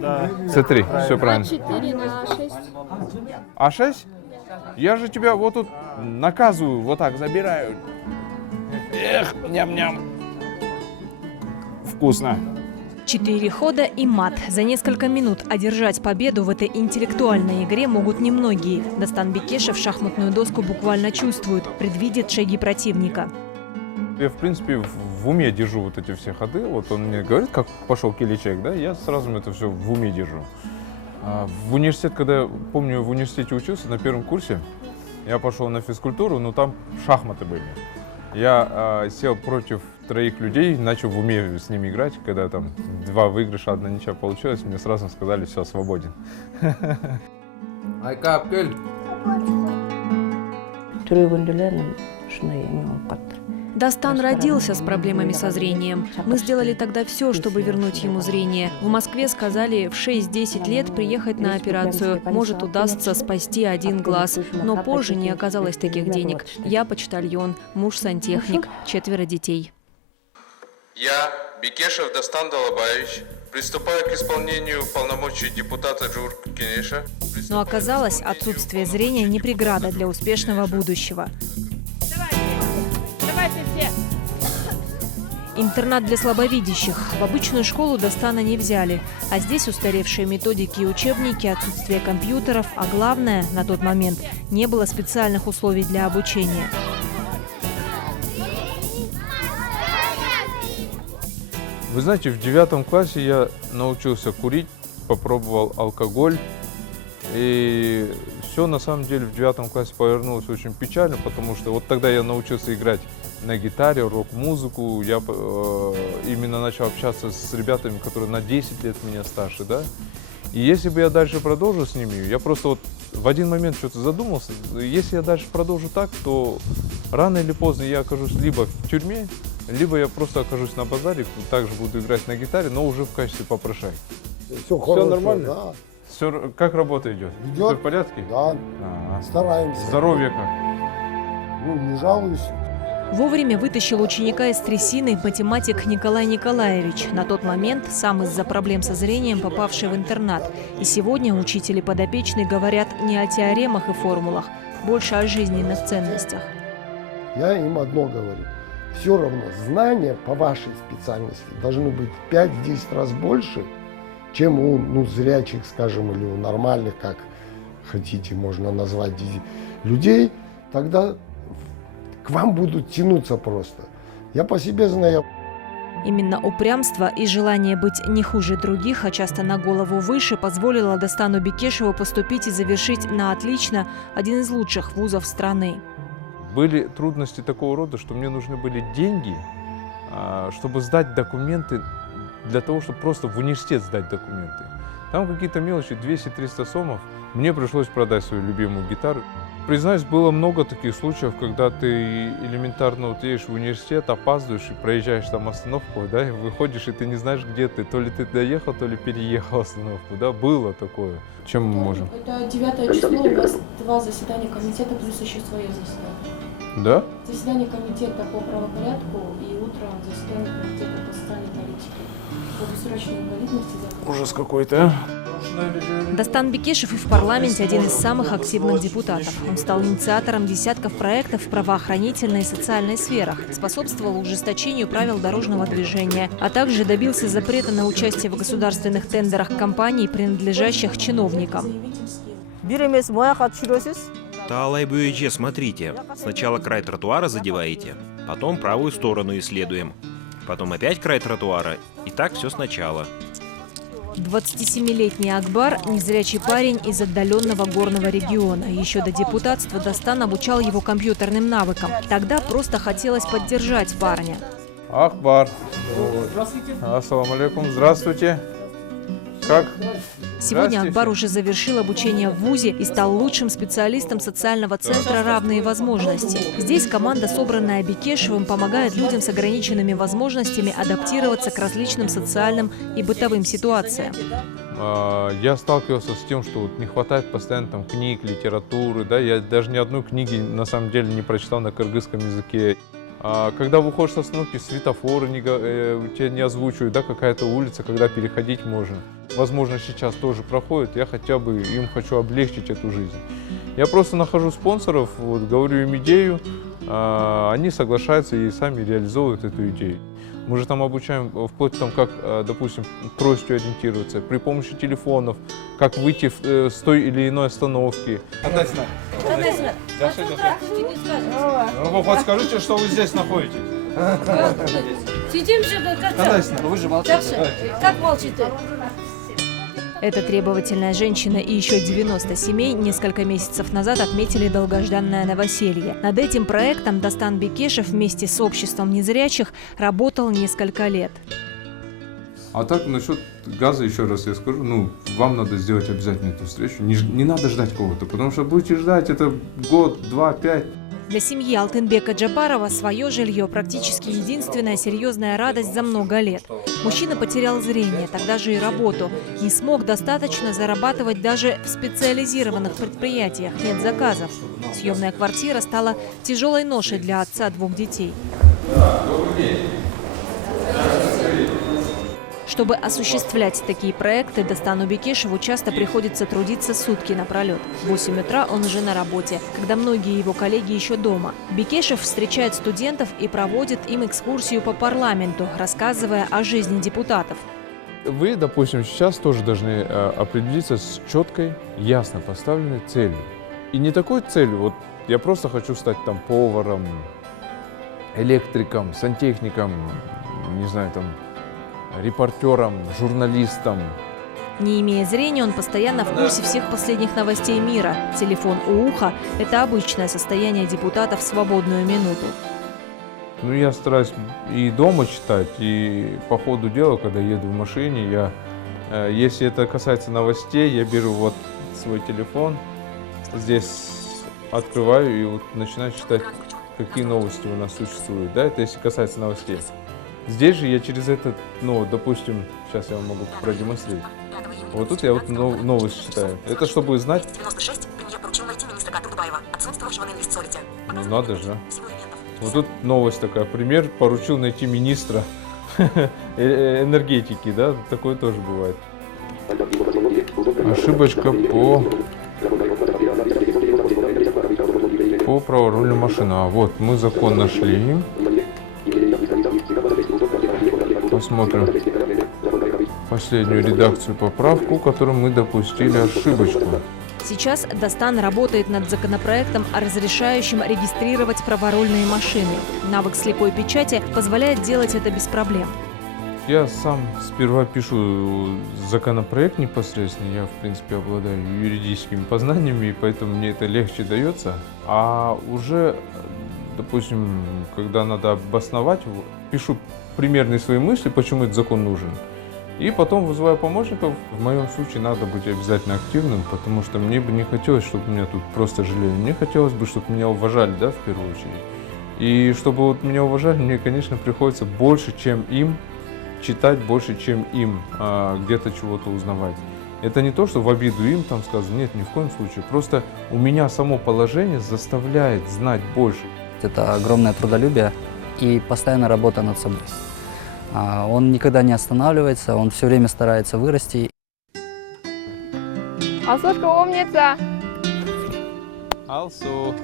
Да. С3, все правильно. А4 на А6. А6? Я же тебя вот тут наказываю, вот так забираю. Эх, ням-ням. Вкусно. 4 хода и мат. За несколько минут одержать победу в этой интеллектуальной игре могут немногие. Дастан Бекешев шахматную доску буквально чувствует, предвидит шаги противника. Я, в принципе, в уме держу вот эти все ходы. Вот он мне говорит, как пошел киличек, да, я сразу это все в уме держу. В университет, когда, помню, в университете учился на первом курсе, я пошел на физкультуру, но там шахматы были. Я сел против 3 людей, начал в уме с ними играть. Когда там 2 выигрыша, 1 ничья получилось, мне сразу сказали, все, свободен. Дастан родился с проблемами со зрением. Мы сделали тогда все, чтобы вернуть ему зрение. В Москве сказали в 6-10 лет приехать на операцию. Может, удастся спасти 1 глаз. Но позже не оказалось таких денег. Я почтальон, муж сантехник, 4 детей. Я, Бекешев Дастан Далабаевич, приступаю к исполнению полномочий депутата Джуркенеша. Но оказалось, отсутствие зрения не преграда для успешного будущего. Интернат для слабовидящих. В обычную школу Дастана не взяли. А здесь устаревшие методики и учебники, отсутствие компьютеров, а главное, на тот момент, не было специальных условий для обучения. Вы знаете, в 9 классе я научился курить, попробовал алкоголь. И все на самом деле в 9 классе повернулось очень печально, потому что вот тогда я научился играть на гитаре, рок-музыку. Я именно начал общаться с ребятами, которые на 10 лет меня старше, да. И если бы я дальше продолжил с ними, я просто вот в один момент что-то задумался. Если я дальше продолжу так, то рано или поздно я окажусь либо в тюрьме, либо я просто окажусь на базаре, также буду играть на гитаре, но уже в качестве попрошайки. Все хорошо, нормально? Да. Все, как работа идет? Идет. Все в порядке? Да, стараемся. Здоровье как? Ну, не жалуюсь. Вовремя вытащил ученика из трясины математик Николай Николаевич. На тот момент сам из-за проблем со зрением попавший в интернат. И сегодня учители подопечные говорят не о теоремах и формулах, больше о жизненных ценностях. Я им одно говорю. Все равно знания по вашей специальности должны быть 5-10 раз больше, чем у зрячих, скажем, или у нормальных, как хотите, можно назвать людей. Тогда к вам будут тянуться просто. Я по себе знаю. Именно упрямство и желание быть не хуже других, а часто на голову выше, позволило Дастану Бекешеву поступить и завершить на отлично один из лучших вузов страны. Были трудности такого рода, что мне нужны были деньги, чтобы сдать документы, для того, чтобы просто в университет сдать документы. Там какие-то мелочи, 200-300 сомов. Мне пришлось продать свою любимую гитару. Признаюсь, было много таких случаев, когда ты элементарно вот едешь в университет, опаздываешь и проезжаешь там остановку, да, и выходишь, и ты не знаешь, где ты. То ли ты доехал, то ли переехал остановку, да, было такое. Чем мы можем? Это 9 число, у вас 2 заседания комитета, плюс еще свое заседание. Да? Заседание комитета по правопорядку и утром заседание комитета по социальной политике. По бессрочной инвалидности. Ужас какой-то, а? Дастан Бекешев и в парламенте один из самых активных депутатов. Он стал инициатором десятков проектов в правоохранительной и социальной сферах, способствовал ужесточению правил дорожного движения, а также добился запрета на участие в государственных тендерах компаний, принадлежащих чиновникам. Таалай Буэйче, смотрите. Сначала край тротуара задеваете, потом правую сторону исследуем, потом опять край тротуара, и так все сначала. 27-летний Акбар – незрячий парень из отдаленного горного региона. Еще до депутатства Дастан обучал его компьютерным навыкам. Тогда просто хотелось поддержать парня. Акбар. Здравствуйте. Ассаламу алейкум. Здравствуйте. Как? Сегодня Акбар уже завершил обучение в вузе и стал лучшим специалистом социального центра «Равные возможности». Здесь команда, собранная Бекешевым, помогает людям с ограниченными возможностями адаптироваться к различным социальным и бытовым ситуациям. Я сталкивался с тем, что вот не хватает постоянно там книг, литературы. Да? Я даже ни одной книги на самом деле не прочитал на кыргызском языке. Когда выходишь со остановки, светофоры тебя не озвучивают, да, какая-то улица, когда переходить можно. возможно, сейчас тоже проходят, я хотя бы им хочу облегчить эту жизнь. Я просто нахожу спонсоров, вот, говорю им идею, они соглашаются и сами реализовывают эту идею. Мы же там обучаем вплоть там, как, допустим, тростью ориентироваться, при помощи телефонов, как выйти с той или иной остановки. Ну, подскажите, что вы здесь находитесь. Сидим сюда, вы же молчите. Как молчите? Эта требовательная женщина и еще 90 семей несколько месяцев назад отметили долгожданное новоселье. Над этим проектом Дастан Бекешев вместе с обществом незрячих работал несколько лет. А так, насчет газа, еще раз я скажу, ну, вам надо сделать обязательно эту встречу. Не надо ждать кого-то, потому что будете ждать, это год, два, 5. Для семьи Алтынбека Джапарова свое жилье практически единственная серьезная радость за много лет. Мужчина потерял зрение, тогда же и работу. Не смог достаточно зарабатывать даже в специализированных предприятиях, нет заказов. Съемная квартира стала тяжелой ношей для отца 2 детей. Чтобы осуществлять такие проекты, Дастану Бекешеву часто приходится трудиться сутки напролет. В 8 утра он уже на работе, когда многие его коллеги еще дома. Бекешев встречает студентов и проводит им экскурсию по парламенту, рассказывая о жизни депутатов. Вы, допустим, сейчас тоже должны определиться с четкой, ясно поставленной целью. И не такой целью, вот я просто хочу стать там поваром, электриком, сантехником, не знаю, там, репортером, журналистом. Не имея зрения, он постоянно в курсе всех последних новостей мира. Телефон у уха – это обычное состояние депутата в свободную минуту. Ну, я стараюсь и дома читать, и по ходу дела, когда еду в машине, если это касается новостей, я беру вот свой телефон, здесь открываю и вот начинаю читать, какие новости у нас существуют. Да, это если касается новостей. Здесь же я через этот, ну, допустим, сейчас я вам могу продемонстрировать. Вот тут я вот новость читаю. Это чтобы знать. 96. Премьер поручил найти министра Катурбаева, отсутствовавшего на инвестсолите. Ну, надо же. Вот тут новость такая. Премьер поручил найти министра энергетики, да? Такое тоже бывает. Ошибочка по праворульной машине. А вот мы закон нашли. Посмотрим последнюю редакцию поправку, которую мы допустили ошибочку. Сейчас Дастан работает над законопроектом, разрешающим регистрировать праворульные машины. Навык слепой печати позволяет делать это без проблем. Я сам сперва пишу законопроект непосредственно, я в принципе обладаю юридическими познаниями, и поэтому мне это легче дается. А уже, допустим, когда надо обосновать, пишу примерные свои мысли, почему этот закон нужен. И потом вызываю помощников. В моем случае надо быть обязательно активным, потому что мне бы не хотелось, чтобы меня тут просто жалели. Мне хотелось бы, чтобы меня уважали, да, в первую очередь. И чтобы вот меня уважали, мне, конечно, приходится больше, чем им, читать, больше, чем им где-то чего-то узнавать. Это не то, что в обиду им там сказано, нет, ни в коем случае. Просто у меня само положение заставляет знать больше. Это огромное трудолюбие и постоянная работа над собой. Он никогда не останавливается, он все время старается вырасти. Алсушка умница! Алсу.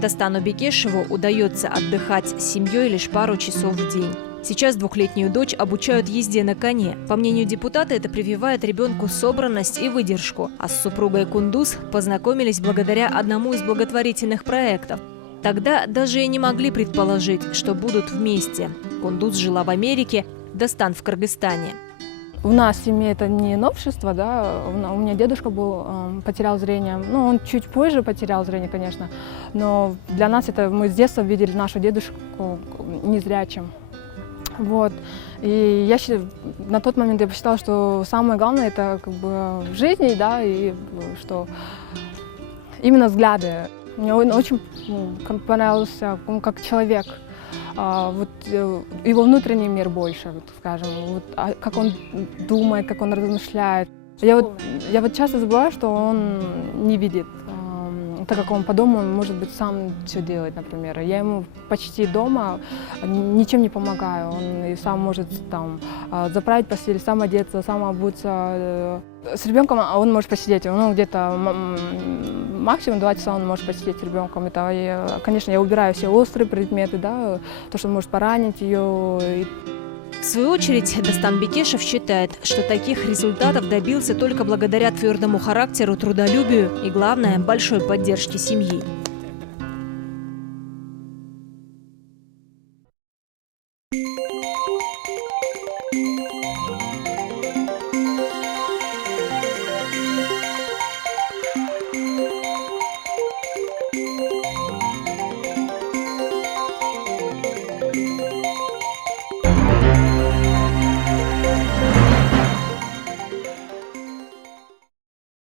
Дастану Бекешеву удается отдыхать с семьей лишь пару часов в день. Сейчас 2-летнюю дочь обучают езде на коне. По мнению депутата, это прививает ребенку собранность и выдержку. А с супругой Кундуз познакомились благодаря одному из благотворительных проектов. Тогда даже и не могли предположить, что будут вместе. Кундуз жила в Америке, Дастан в Кыргызстане. У нас в семье это не новшество, да. У меня дедушка потерял зрение. Ну, он чуть позже потерял зрение, конечно. Но для нас это мы с детства видели нашу дедушку незрячим. Вот. И я на тот момент я посчитала, что самое главное это как бы в жизни, да, и что именно взгляды. Мне он очень понравился как человек. Вот его внутренний мир больше, вот, скажем, вот, как он думает, как он размышляет. Я вот часто забываю, что он не видит. так как он по дому он может быть сам все делать, например. Я ему почти дома ничем не помогаю. Он и сам может там заправить постель, сам одеться, сам обуться. С ребенком он может посидеть, ну, где-то максимум 2 часа он может посидеть с ребенком. Это, конечно, я убираю все острые предметы, да, то, что может поранить ее. В свою очередь, Дастан Бекешев считает, что таких результатов добился только благодаря твердому характеру, трудолюбию и, главное, большой поддержке семьи.